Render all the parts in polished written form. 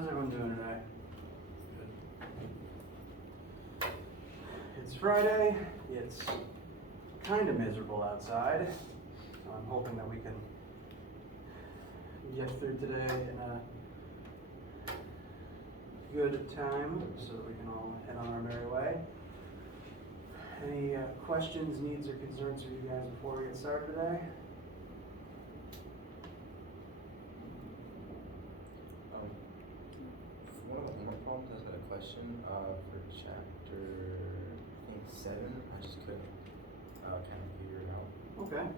How's everyone doing today? Good. It's Friday. It's kind of miserable outside. So I'm hoping that we can get through today in a good time so that we can all head on our merry way. Any questions, needs, or concerns for you guys before we get started today? One of the homework problems, I got a question for chapter, I think 7. I just couldn't kind of figure it out. Okay. I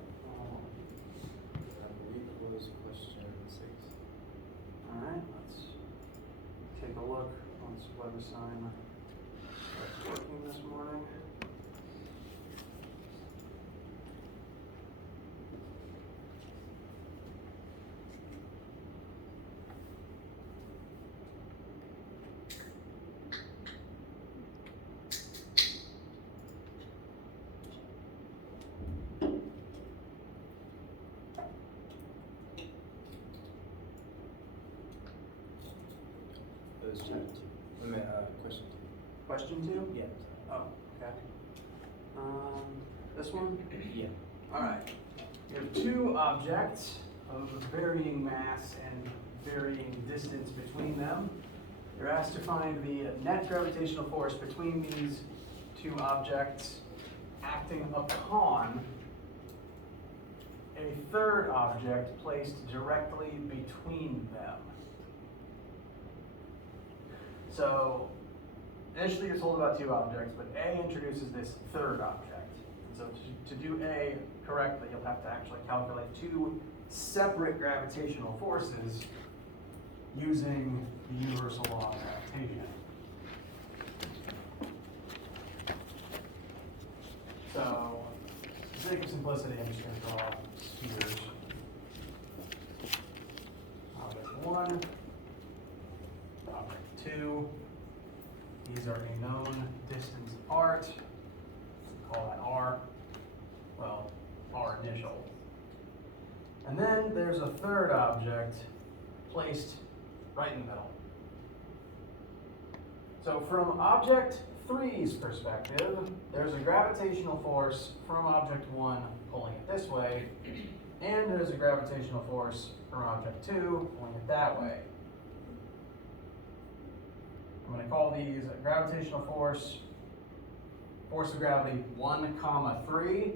believe it was question 6. All right, let's take a look once WebAssign starts working this morning. It was chapter 2. I mean, question 2. Question 2? Yeah. Oh, okay. This one? Yeah. All right. You have two objects of varying mass and varying distance between them. You're asked to find the net gravitational force between these two objects acting upon a third object placed directly between them. So, initially you're told about two objects, but A introduces this third object. So to do A correctly, you'll have to actually calculate two separate gravitational forces using the universal law of gravitation. So, for the sake of simplicity, I'm just going to draw spheres. Object 1, object 2. These are a known distance apart. Call that R. Well, R initial. And then there's a third object placed right in the middle. So from object 3's perspective, there's a gravitational force from object 1 pulling it this way, and there's a gravitational force from object 2 pulling it that way. I'm going to call these gravitational force, force of gravity 1, 3,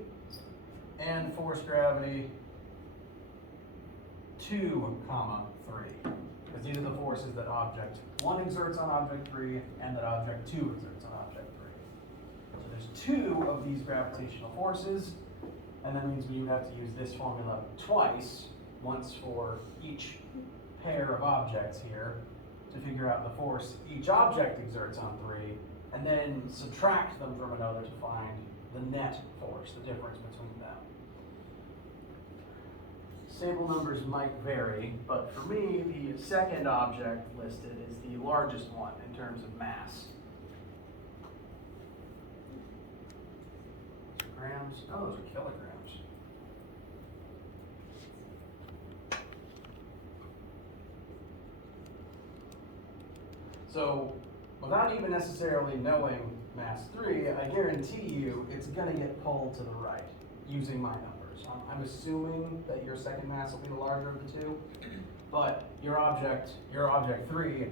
and force gravity 2, 3. Because these are the forces that object 1 exerts on object 3 and that object 2 exerts on object 3. So there's two of these gravitational forces, and that means we would have to use this formula twice, once for each pair of objects here, to figure out the force each object exerts on 3, and then subtract them from another to find the net force, the difference between them. Stable numbers might vary, but for me, the second object listed is the largest one in terms of mass. Grams? Oh, those are kilograms. So, without even necessarily knowing mass 3, I guarantee you it's going to get pulled to the right using my numbers. I'm assuming that your second mass will be the larger of the two, but your object 3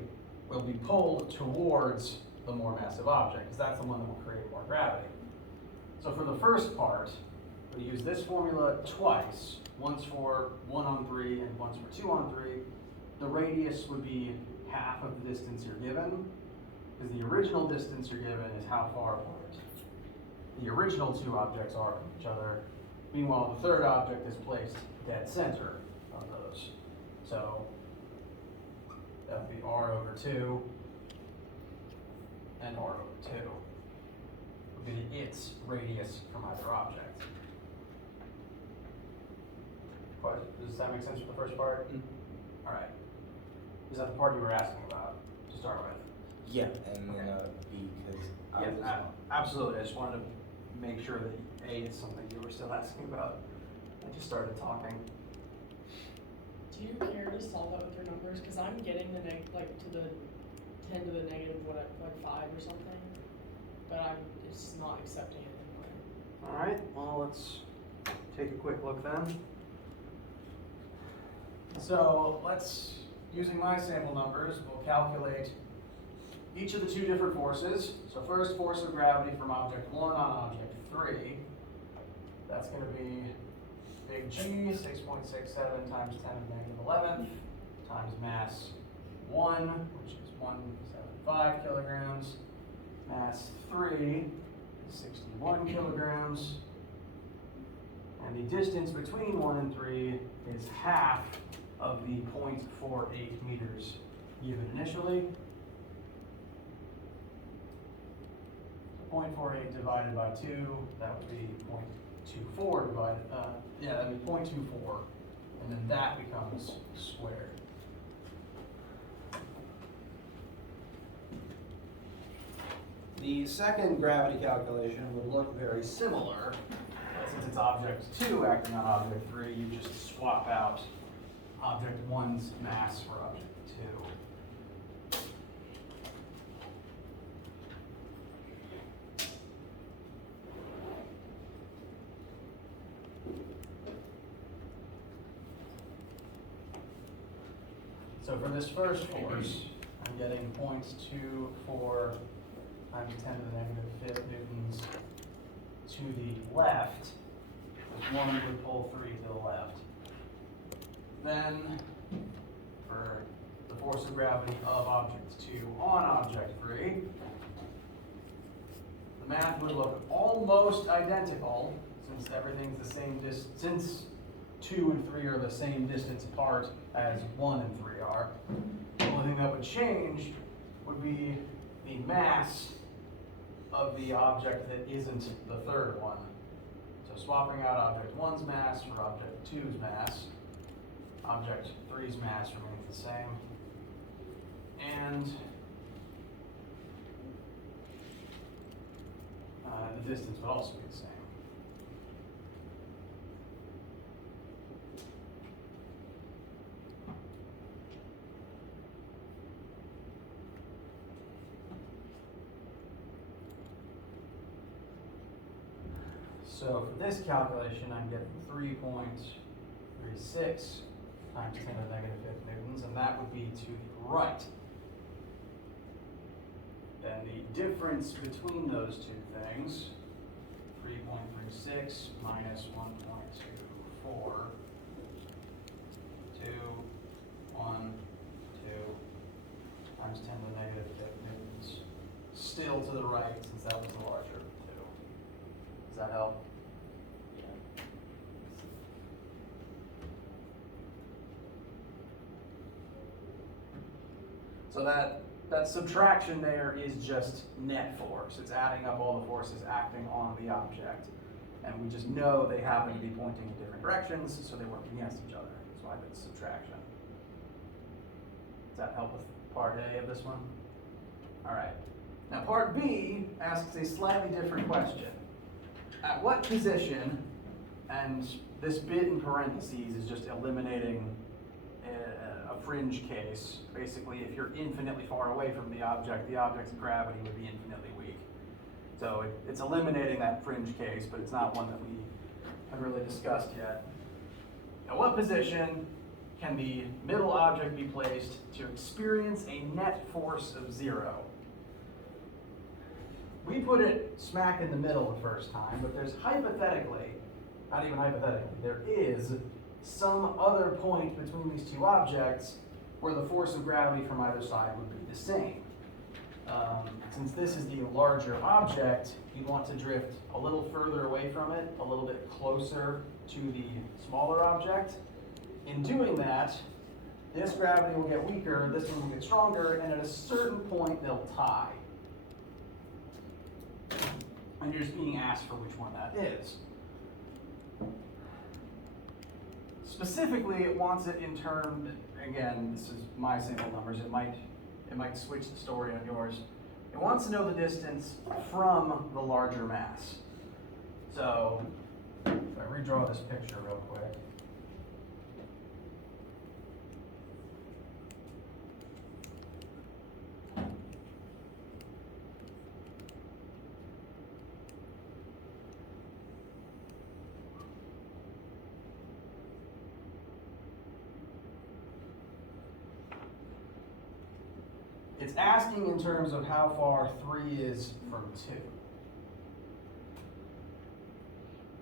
will be pulled towards the more massive object, because that's the one that will create more gravity. So for the first part, we use this formula twice, once for 1 on 3 and once for 2 on 3. The radius would be half of the distance you're given, because the original distance you're given is how far apart the original two objects are from each other. Meanwhile, the third object is placed dead center of those. So that would be R over 2 and R over 2 would be its radius from either object. Does that make sense for the first part? Mm-hmm. All right. Is that the part you were asking about to start with? Yeah, and then because I was absolutely. I just wanted to make sure that A is something you were still asking about. I just started talking. Do you care to solve that with your numbers? Because I'm getting the to the 10 to the negative what, like 5 or something, but it's not accepting it anymore. All right, well, let's take a quick look then. So let's, using my sample numbers, we'll calculate each of the two different forces. So first, force of gravity from object 1 on object 3. That's going to be big G, 6.67 times 10 to the negative 11th, times mass 1, which is 175 kilograms. Mass 3 is 61 kilograms. And the distance between 1 and 3 is half of the 0.48 meters given initially. 0.48 divided by 2, that would be 0.24 divided, that'd be 0.24, and then that becomes squared. The second gravity calculation would look very similar. Since it's object 2 acting on object 3, you just swap out object 1's mass for object 2. So for this first force, I'm getting 0.24 times 10 to the negative 5th newtons to the left. This one would pull 3 to the left. Then, for the force of gravity of object 2 on object 3, the math would look almost identical, since everything's the same since 2 and 3 are the same distance apart as 1 and 3 are. The only thing that would change would be the mass of the object that isn't the third one. So swapping out object 1's mass for object 2's mass, object 3's mass remains the same. And the distance would also be the same. So for this calculation, I'm getting 3.36 times 10 to the negative 5th newtons, and that would be to the right. Then the difference between those two things, 3.36 minus 1.24, 2, 1, 2, times 10 to the negative 5th newtons, still to the right since that was the larger of the two. Does that help? So that subtraction there is just net force. It's adding up all the forces acting on the object. And we just know they happen to be pointing in different directions, so they work against each other. That's why that's subtraction. Does that help with part A of this one? All right. Now part B asks a slightly different question. At what position, and this bit in parentheses is just eliminating a fringe case. Basically, if you're infinitely far away from the object's gravity would be infinitely weak. So it's eliminating that fringe case, but it's not one that we have really discussed yet. At what position can the middle object be placed to experience a net force of 0? We put it smack in the middle the first time, but there's hypothetically, not even hypothetically, there is some other point between these two objects where the force of gravity from either side would be the same. Since this is the larger object, you want to drift a little further away from it, a little bit closer to the smaller object. In doing that, this gravity will get weaker, this one will get stronger, and at a certain point they'll tie. And you're just being asked for which one that is. Specifically, it wants it in terms, again, this is my sample numbers, it might switch the story on yours. It wants to know the distance from the larger mass. So, if I redraw this picture real quick. It's asking in terms of how far 3 is from 2.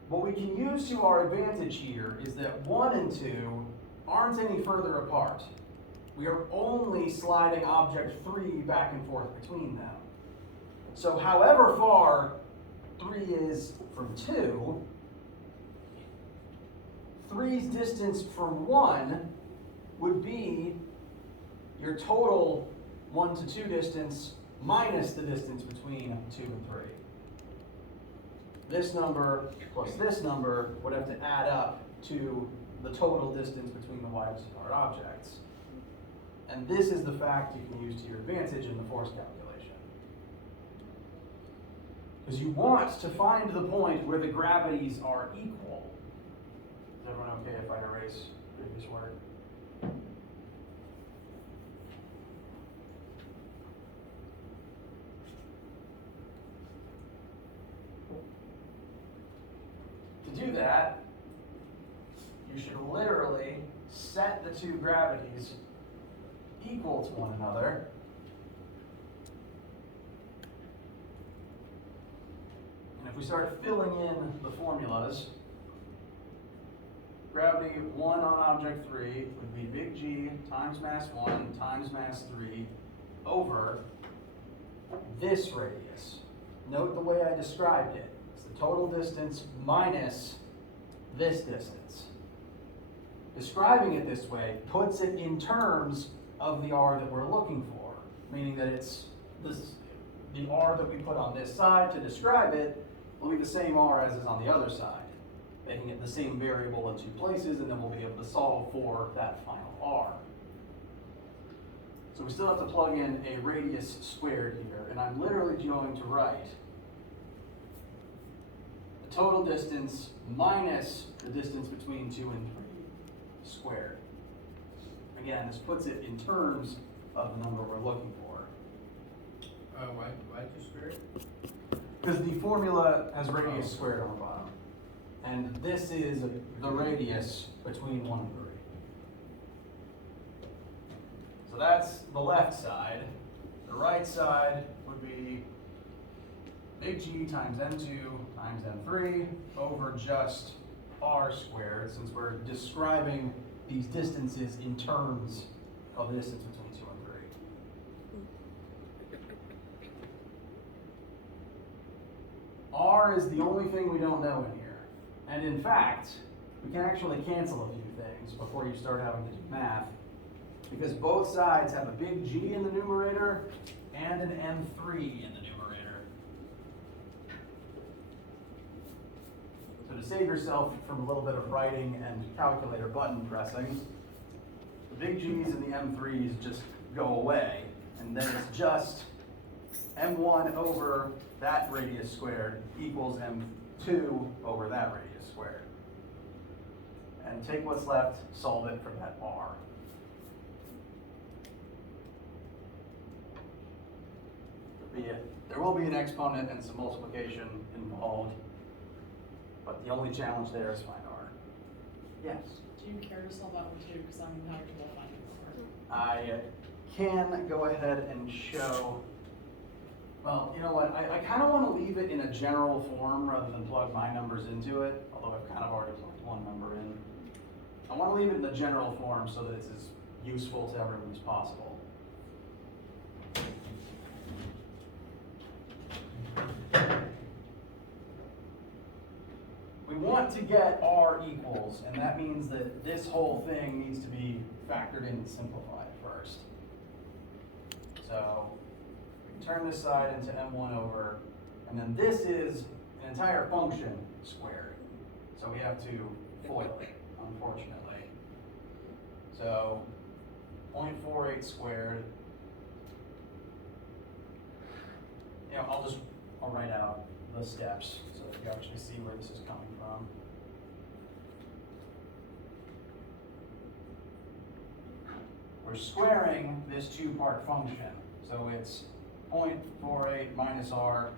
What we can use to our advantage here is that 1 and 2 aren't any further apart. We are only sliding object 3 back and forth between them. So however far 3 is from 2, 3's distance from 1 would be your total 1 to 2 distance minus the distance between 2 and 3. This number plus this number would have to add up to the total distance between the widest apart objects. And this is the fact you can use to your advantage in the force calculation. Because you want to find the point where the gravities are equal. Is everyone okay if I erase previous work? To do that, you should literally set the two gravities equal to one another. And if we start filling in the formulas, gravity 1 on object 3 would be big G times mass 1 times mass 3 over this radius. Note the way I described it. It's the total distance minus this distance. Describing it this way puts it in terms of the r that we're looking for, meaning that it's this, the r that we put on this side to describe it will be the same r as is on the other side, making it the same variable in two places, and then we'll be able to solve for that final r. So we still have to plug in a radius squared here, and I'm literally going to write the total distance minus the distance between 2 and 3 squared. Again, this puts it in terms of the number we're looking for. Why do square? Because the formula has radius squared on the bottom. And this is the radius between 1 and 3. So that's the left side. The right side would be big G times n2 times n3 over just r squared, since we're describing these distances in terms of the distance between 2 and 3. R is the only thing we don't know in here. And in fact, we can actually cancel a few things before you start having to do math, because both sides have a big G in the numerator and an M3 in the numerator. So to save yourself from a little bit of writing and calculator button pressing, the big G's and the M3's just go away, and then it's just M1 over that radius squared equals M2 over that radius squared. And take what's left, solve it for that R. There will be an exponent and some multiplication involved, but the only challenge there is find R. Yes? Do you care to solve that one too? Because I'm having trouble finding the R. I can go ahead and show, well, you know what, I kind of want to leave it in a general form rather than plug my numbers into it, although I've kind of already plugged one number in. I want to leave it in the general form so that it's as useful to everyone as possible. We want to get R equals, and that means that this whole thing needs to be factored in and simplified first. So we can turn this side into M1 over, and then this is an entire function squared. So we have to FOIL it, unfortunately. So 0.48 squared. You know, I'll write out the steps so that you actually see where this is coming from. We're squaring this two-part function. So it's 0.48 minus r,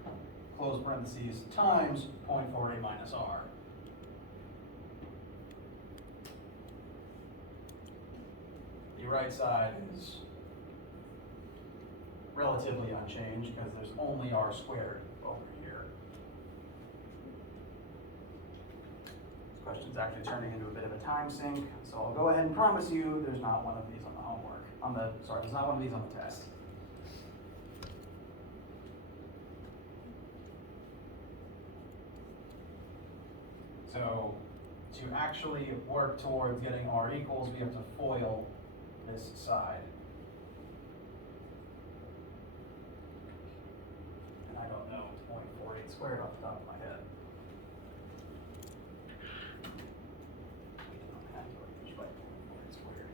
close parentheses, times 0.48 minus r. The right side is relatively unchanged because there's only r squared over here. This question's actually turning into a bit of a time sink, so I'll go ahead and promise you there's not one of these on the homework. There's not one of these on the test. So to actually work towards getting r equals, we have to FOIL this side. And I don't know 0.48 squared off the top of my head. We don't have to use by 0.48 squared.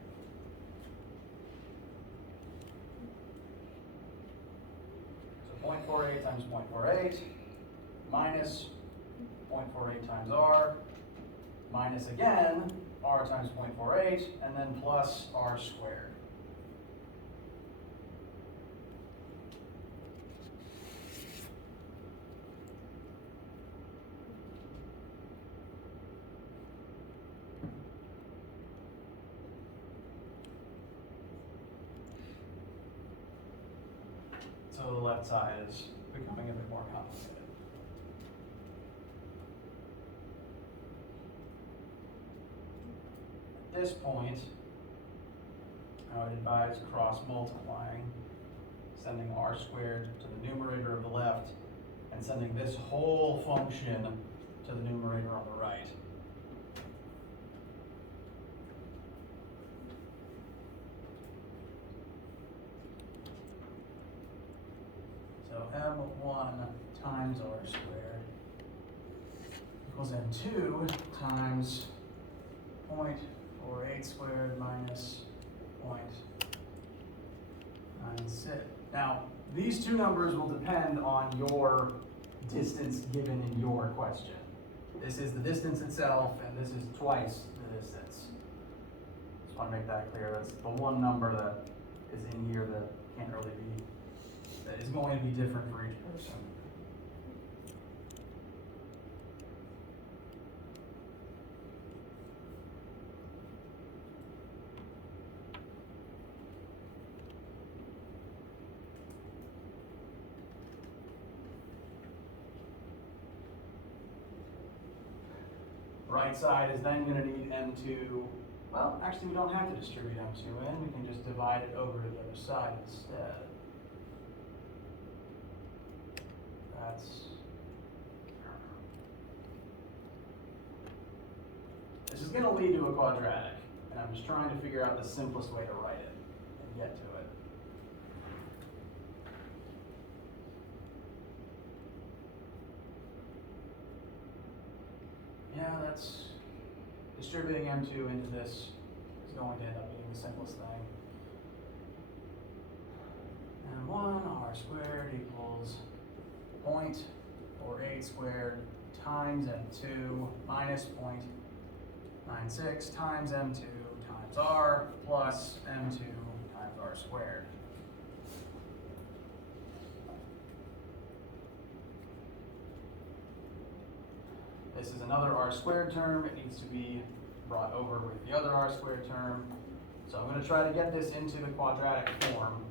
So 0.48 times 0.48 minus 0.48 times r, minus again r times 0.48, and then plus r squared. So the left side is becoming a bit more complicated. At this point, I would advise cross multiplying, sending r squared to the numerator of the left, and sending this whole function to the numerator on the right. So m1 times r squared equals m2 times 0.48 squared minus 0.96. Now, these two numbers will depend on your distance given in your question. This is the distance itself, and this is twice the distance. Just want to make that clear. That's the one number that is in here that can't really be, that is going to be different for each person. Right side is then going to need m2. Well, actually, we don't have to distribute m2 in. We can just divide it over to the other side instead. That's... This is going to lead to a quadratic, and I'm just trying to figure out the simplest way to write it and get to it. Yeah, that's distributing m2 into this is going to end up being the simplest thing. And 1 r squared equals 0.48 squared times m2 minus 0.96 times m2 times r plus m2 times r squared. This is another r squared term. It needs to be brought over with the other r squared term. So I'm going to try to get this into the quadratic form.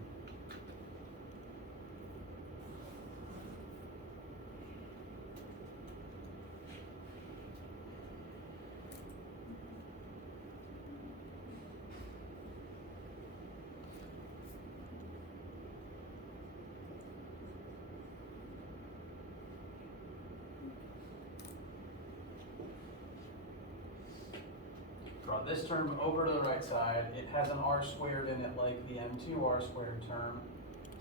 Draw this term over to the right side. It has an r squared in it like the m2 r squared term.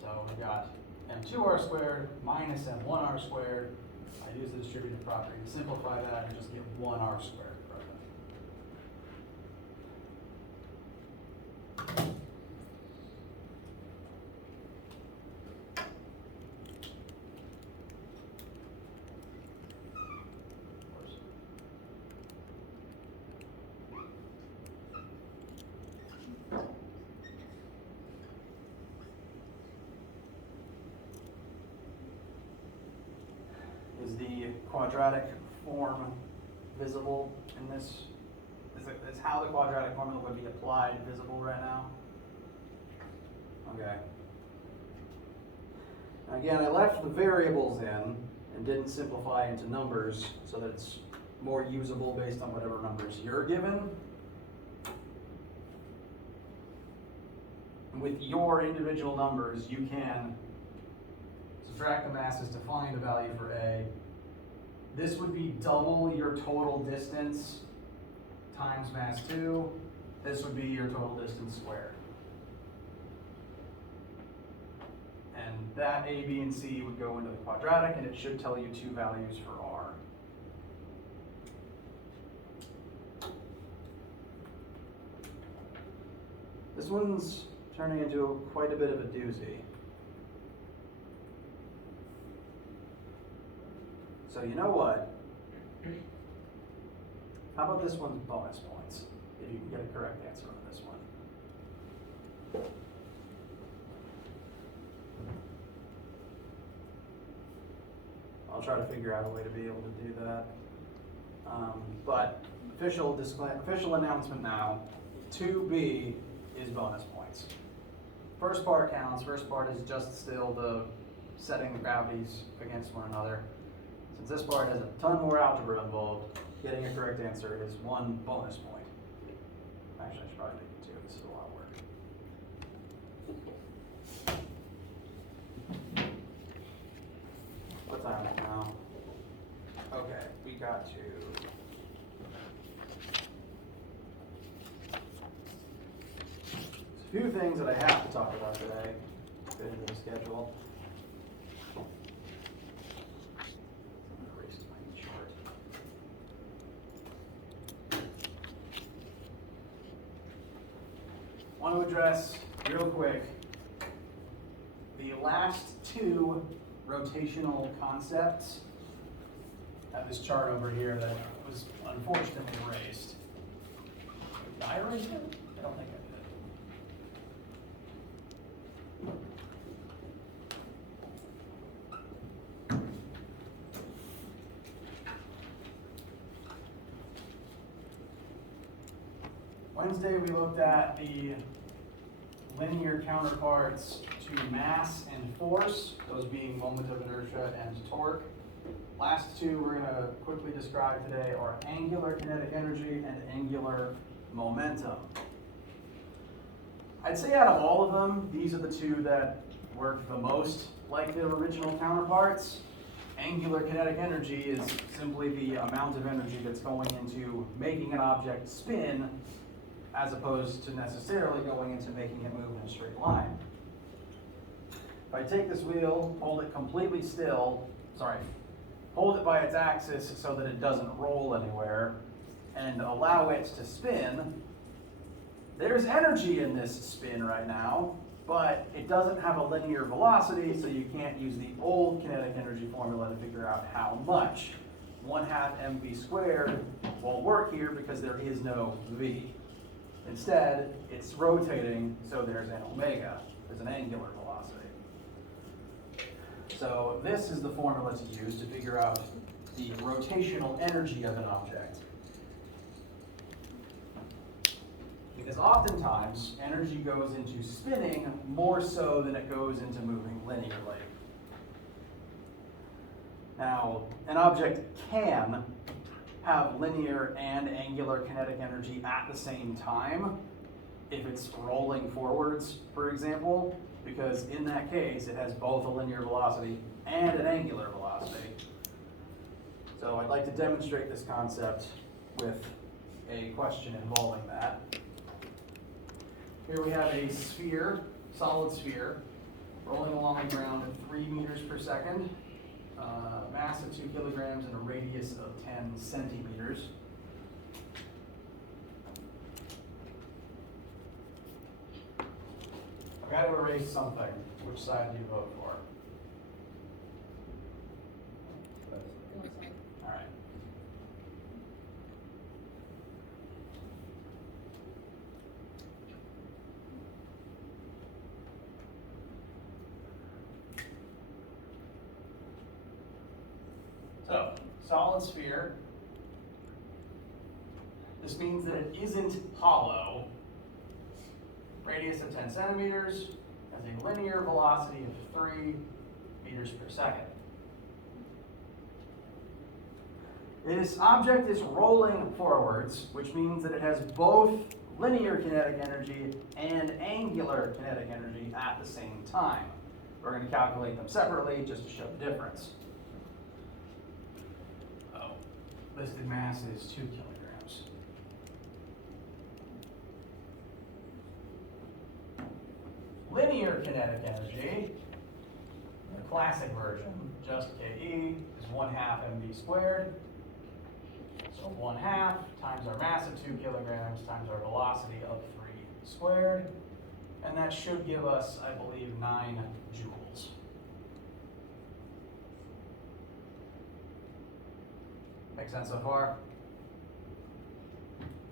So we've got m2 r squared minus m1 r squared. I use the distributive property to simplify that and just get 1 r squared from it. Is the quadratic form visible in this? Is how the quadratic formula would be applied visible right now? Okay. Again, I left the variables in and didn't simplify into numbers so that it's more usable based on whatever numbers you're given. And with your individual numbers, you can subtract the masses to find a value for A. This would be double your total distance times mass 2. This would be your total distance squared. And that A, B, and C would go into the quadratic, and it should tell you 2 values for R. This one's turning into quite a bit of a doozy. So you know what? How about this one's bonus points, if you can get a correct answer on this one. I'll try to figure out a way to be able to do that. But official announcement now, 2B is bonus points. First part counts. First part is just still the setting the gravities against one another. Since this part has a ton more algebra involved, getting a correct answer is 1 bonus point. Actually, I should probably make it 2. This is a lot of work. What time is it now? Okay, we got to. There's a few things that I have to talk about today. Fit into the schedule. Erase my chart. Want to address real quick the last 2 rotational concepts. I have this chart over here that was unfortunately erased. Did I erase it? I don't think I did. Wednesday we looked at the linear counterparts to mass and force, those being moment of inertia and torque. Last 2 we're going to quickly describe today are angular kinetic energy and angular momentum. I'd say out of all of them, these are the 2 that work the most like their original counterparts. Angular kinetic energy is simply the amount of energy that's going into making an object spin, as opposed to necessarily going into making it move in a straight line. If I take this wheel, hold it completely still, hold it by its axis so that it doesn't roll anywhere, and allow it to spin, there's energy in this spin right now, but it doesn't have a linear velocity, so you can't use the old kinetic energy formula to figure out how much. 1/2 mv squared won't work here because there is no v. Instead, it's rotating, so there's an omega. There's an angular velocity. So this is the formula to use to figure out the rotational energy of an object. Because oftentimes, energy goes into spinning more so than it goes into moving linearly. Now, an object can have linear and angular kinetic energy at the same time if it's rolling forwards, for example, because in that case it has both a linear velocity and an angular velocity. So I'd like to demonstrate this concept with a question involving that. Here we have a sphere, solid sphere, rolling along the ground at 3 meters per second. Mass of 2 kilograms and a radius of 10 centimeters. I've got to erase something. Which side do you vote for? All right. So, solid sphere. This means that it isn't hollow. Radius of 10 centimeters, has a linear velocity of 3 meters per second. This object is rolling forwards, which means that it has both linear kinetic energy and angular kinetic energy at the same time. We're going to calculate them separately just to show the difference. Oh, listed mass is 2 kilograms. Linear kinetic energy, the classic version, just KE, is 1/2 mv squared. So 1/2 times our mass of 2 kilograms times our velocity of 3 squared. And that should give us, I believe, 9 joules. Make sense so far?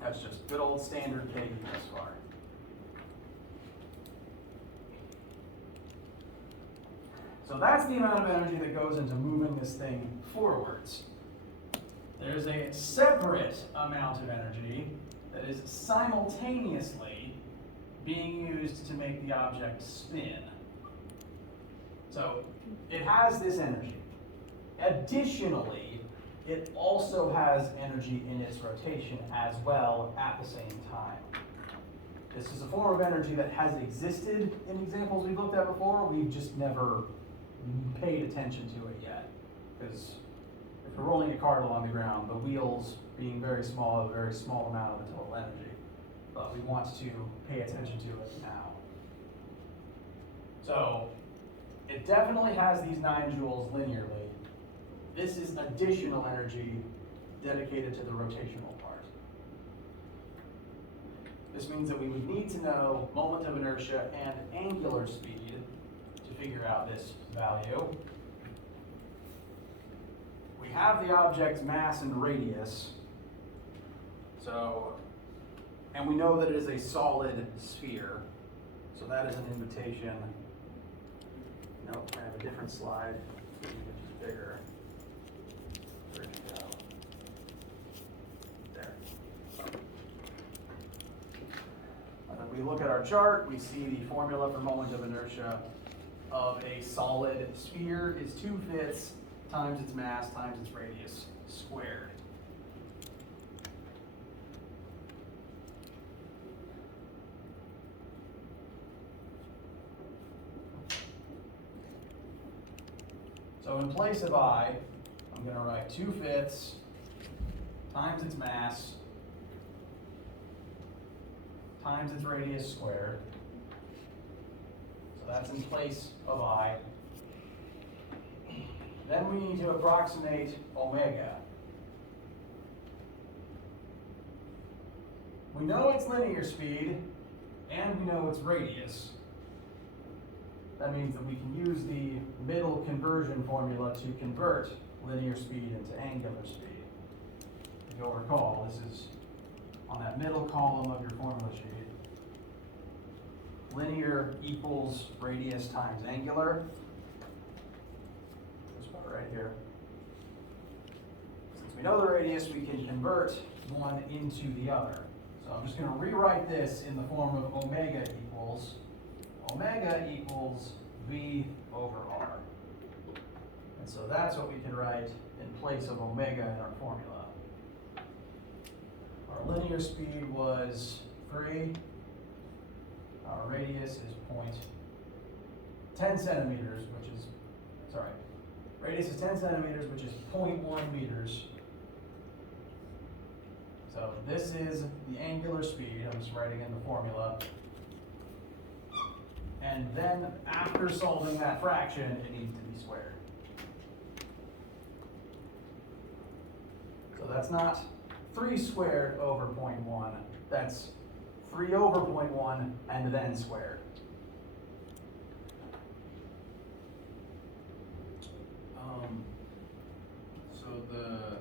That's just good old standard KE thus far. So that's the amount of energy that goes into moving this thing forwards. There's a separate amount of energy that is simultaneously being used to make the object spin. So it has this energy. Additionally, it also has energy in its rotation as well at the same time. This is a form of energy that has existed in examples we've looked at before. We've just never paid attention to it yet. Because if we're rolling a cart along the ground, the wheels being very small have a very small amount of the total energy. But we want to pay attention to it now. So it definitely has these 9 joules linearly. This is additional energy dedicated to the rotational part. This means that we would need to know moment of inertia and angular speed to figure out this value. We have the object's mass and radius. And we know that it is a solid sphere. So that is an invitation. Nope, I have a different slide, which is bigger. Where'd it go? There. When we look at our chart, we see the formula for moment of inertia of a solid sphere is 2/5 times its mass times its radius squared. So in place of I, I'm going to write 2/5 times its mass times its radius squared. So that's in place of I. Then we need to approximate omega. We know its linear speed, and we know its radius. That means that we can use the middle conversion formula to convert linear speed into angular speed. If you'll recall, this is on that middle column of your formula sheet. Linear equals radius times angular. This part right here. Since we know the radius, we can convert one into the other. So I'm just going to rewrite this in the form of omega equals V over R. And so that's what we can write in place of omega in our formula. Our linear speed was 3. Our radius is 10 centimeters, which is, radius is 10 centimeters, which is 0.1 meters. So this is the angular speed. I'm just writing in the formula. And then after solving that fraction, it needs to be squared. So that's not 3 squared over 0.1. That's 3 over 0.1 and then squared. So the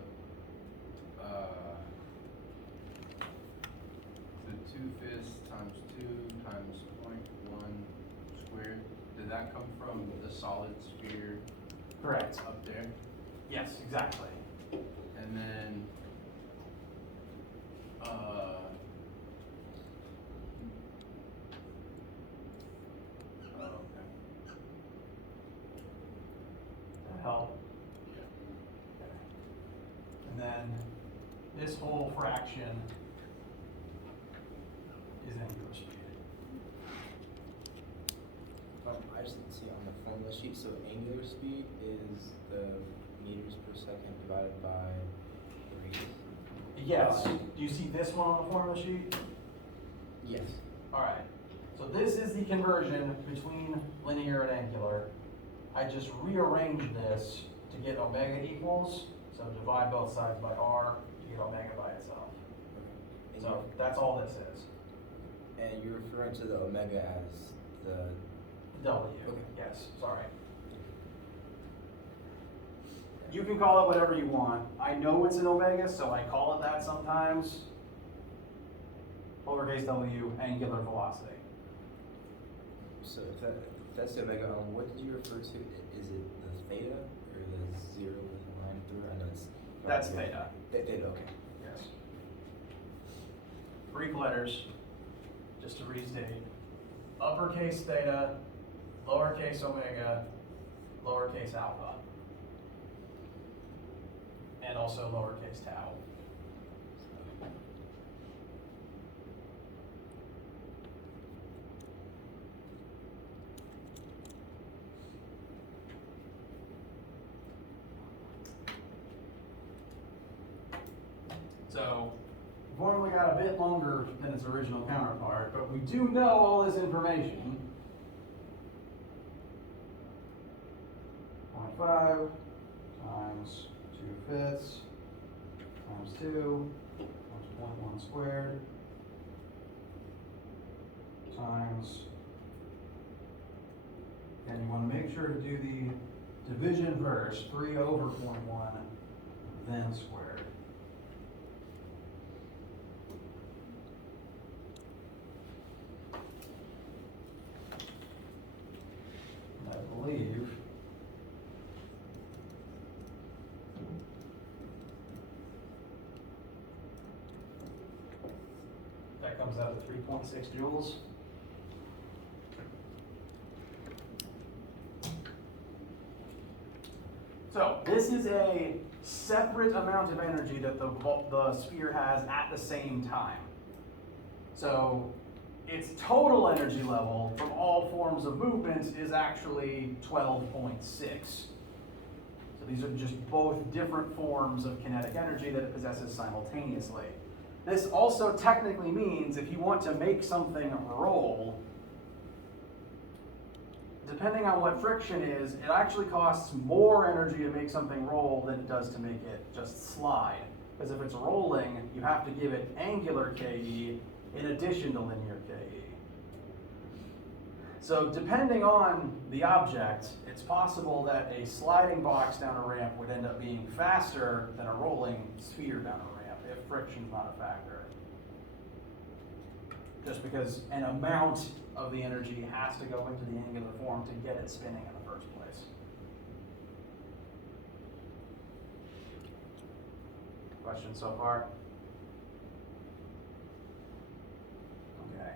2/5 times 2 times 0.1 squared, did that come from the solid sphere Correct. up there? Yes, exactly. And then fraction is angular speed. I just didn't see on the formula sheet, so angular speed is the meters per second divided by the radius? Yes. Do you see this one on the formula sheet? Yes. All right. So this is the conversion between linear and angular. I just rearranged this to get omega equals, so divide both sides by r to get omega by itself. And So that's all this is. And you're referring to the omega as the W. Okay. Yes, sorry. You can call it whatever you want. I know it's an omega, so I call it that sometimes. Lowercase w, angular velocity. So if that's the omega, what did you refer to? Is it the theta or the zero with a line through it? I know it's That's theta. Theta, okay. Yes. Greek letters, just to restate. Uppercase theta, lowercase omega, lowercase alpha. And also lowercase tau. So, the formula got a bit longer than its original counterpart, but we do know all this information. 0.5 times 2/5 times 2 times 0.1 squared times, and you want to make sure to do the division first, 3 over 0.1, then squared. I believe that comes out to 3.6 joules. So this is a separate amount of energy that the sphere has at the same time. So its total energy level from all forms of movement is actually 12.6. So these are just both different forms of kinetic energy that it possesses simultaneously. This also technically means if you want to make something roll, depending on what friction is, it actually costs more energy to make something roll than it does to make it just slide. Because if it's rolling, you have to give it angular KE in addition to linear KE. So depending on the object, it's possible that a sliding box down a ramp would end up being faster than a rolling sphere down a ramp if friction's not a factor. Just because an amount of the energy has to go into the angular form to get it spinning in the first place. Questions so far? Okay.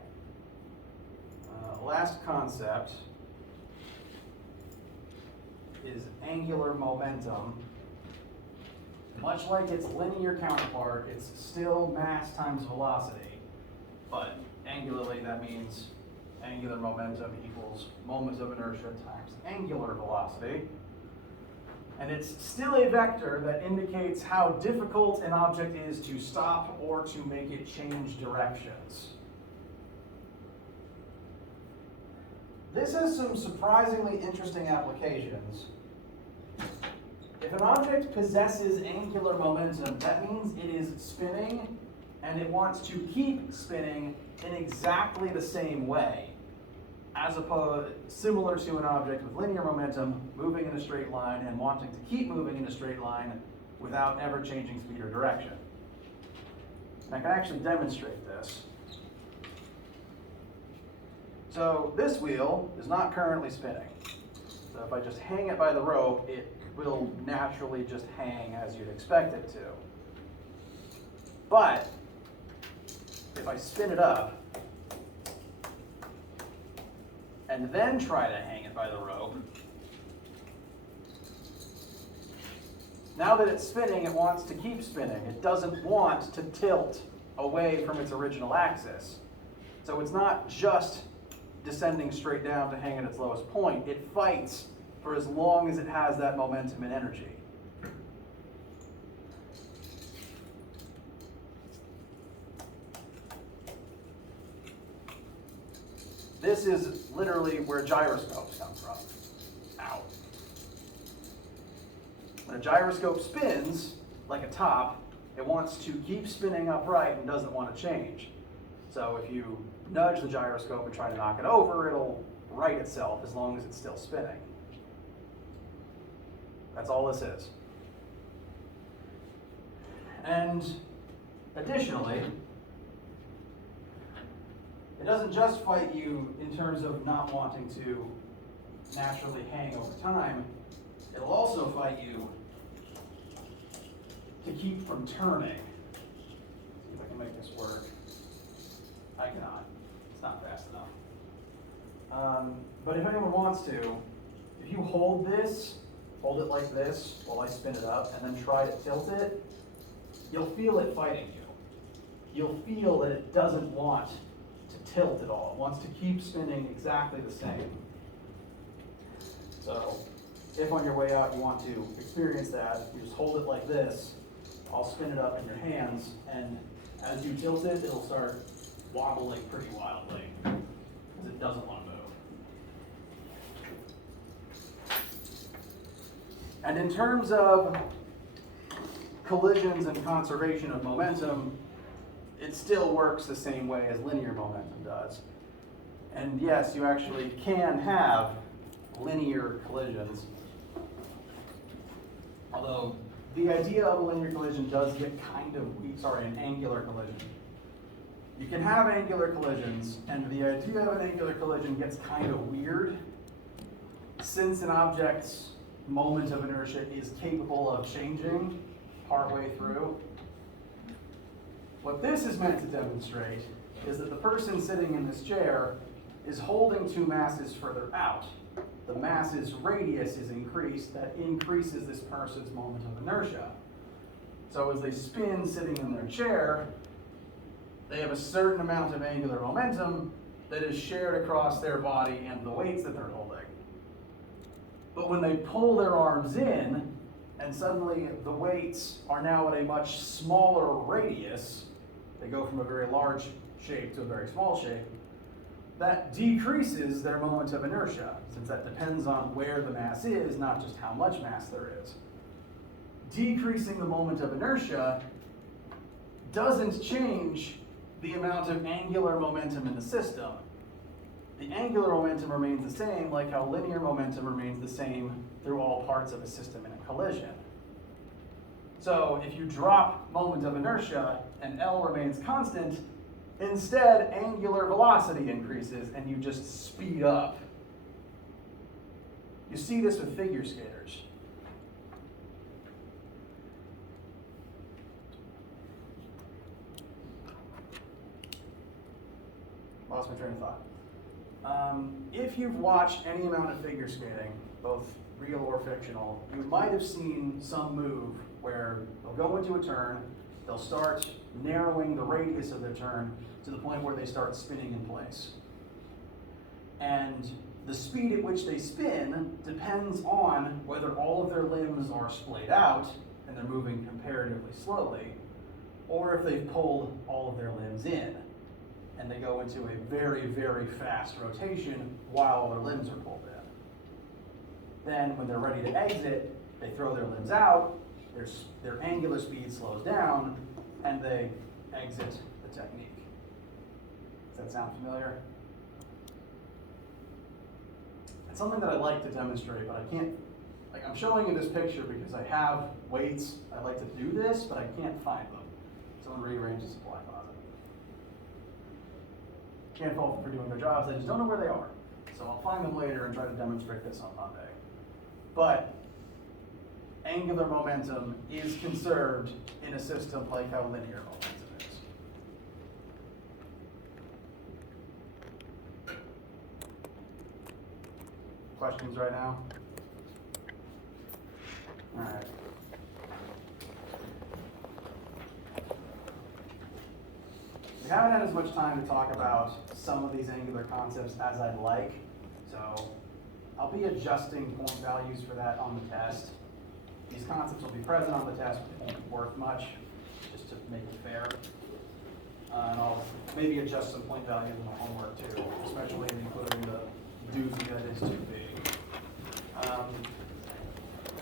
Last concept is angular momentum. Much like its linear counterpart, it's still mass times velocity, but angularly that means angular momentum equals moment of inertia times angular velocity. And it's still a vector that indicates how difficult an object is to stop or to make it change directions. This has some surprisingly interesting applications. If an object possesses angular momentum, that means it is spinning and it wants to keep spinning in exactly the same way, as opposed similar to an object with linear momentum moving in a straight line and wanting to keep moving in a straight line without ever changing speed or direction. And I can actually demonstrate this. So this wheel is not currently spinning. So if I just hang it by the rope, it will naturally just hang as you'd expect it to. But if I spin it up and then try to hang it by the rope, Now that it's spinning, it wants to keep spinning. It doesn't want to tilt away from its original axis. So it's not just descending straight down to hang at its lowest point. It fights for as long as it has that momentum and energy. This is literally where gyroscopes come from. Ow. When a gyroscope spins, like a top, it wants to keep spinning upright and doesn't want to change. So if you nudge the gyroscope and try to knock it over, it'll right itself as long as it's still spinning. That's all this is. And additionally, it doesn't just fight you in terms of not wanting to naturally hang over time. It'll also fight you to keep from turning. See if I can make this work. I cannot. It's not fast enough. But if anyone wants to, if you hold it like this while I spin it up, and then try to tilt it, you'll feel it fighting you. You'll feel that it doesn't want to tilt at all. It wants to keep spinning exactly the same. So if on your way out you want to experience that, you just hold it like this. I'll spin it up in your hands, and as you tilt it, it'll start wobbling pretty wildly because it doesn't want to move. And in terms of collisions and conservation of momentum, it still works the same way as linear momentum does. And yes, you actually can have linear collisions. Although the idea of a linear collision does get kind of weak, an angular collision. You can have angular collisions, and the idea of an angular collision gets kind of weird since an object's moment of inertia is capable of changing partway through. What this is meant to demonstrate is that the person sitting in this chair is holding two masses further out. The mass's radius is increased. That increases this person's moment of inertia. So as they spin sitting in their chair, they have a certain amount of angular momentum that is shared across their body and the weights that they're holding. But when they pull their arms in, and suddenly the weights are now at a much smaller radius, they go from a very large shape to a very small shape, that decreases their moment of inertia, since that depends on where the mass is, not just how much mass there is. Decreasing the moment of inertia doesn't change the amount of angular momentum in the system. The angular momentum remains the same, like how linear momentum remains the same through all parts of a system in a collision. So if you drop moment of inertia and L remains constant, instead angular velocity increases and you just speed up. You see this with figure skaters. Lost my train of thought. If you've watched any amount of figure skating, both real or fictional, you might have seen some move where they'll go into a turn, they'll start narrowing the radius of their turn to the point where they start spinning in place. And the speed at which they spin depends on whether all of their limbs are splayed out and they're moving comparatively slowly, or if they've pulled all of their limbs in and they go into a very, very fast rotation while their limbs are pulled in. Then when they're ready to exit, they throw their limbs out, their angular speed slows down, and they exit the technique. Does that sound familiar? It's something that I like to demonstrate, but I can't, I'm showing you this picture because I have weights. I like to do this, but I can't find them. Someone rearranged the supply closet. Can't fault them for doing their jobs, I just don't know where they are. So I'll find them later and try to demonstrate this on Monday. But angular momentum is conserved in a system like how linear momentum is. Questions right now? All right. We haven't had as much time to talk about some of these Angular concepts as I'd like, so I'll be adjusting point values for that on the test. These concepts will be present on the test, but they won't be worth much, just to make it fair. And I'll maybe adjust some point values in the homework too, especially including the doozy that is too big.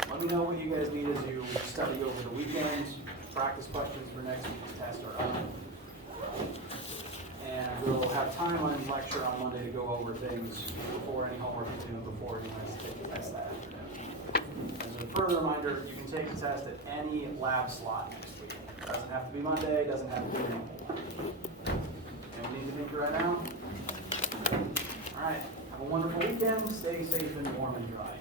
Let me know what you guys need as you study over the weekend. Practice questions for next week's test are up. And we'll have time on lecture on Monday to go over things before any homework is due, before you guys take the test that afternoon. As a further reminder, you can take the test at any lab slot next week. It doesn't have to be Monday, it doesn't have to be anything. And we need to think right now. All right, have a wonderful weekend. Stay safe and warm and dry.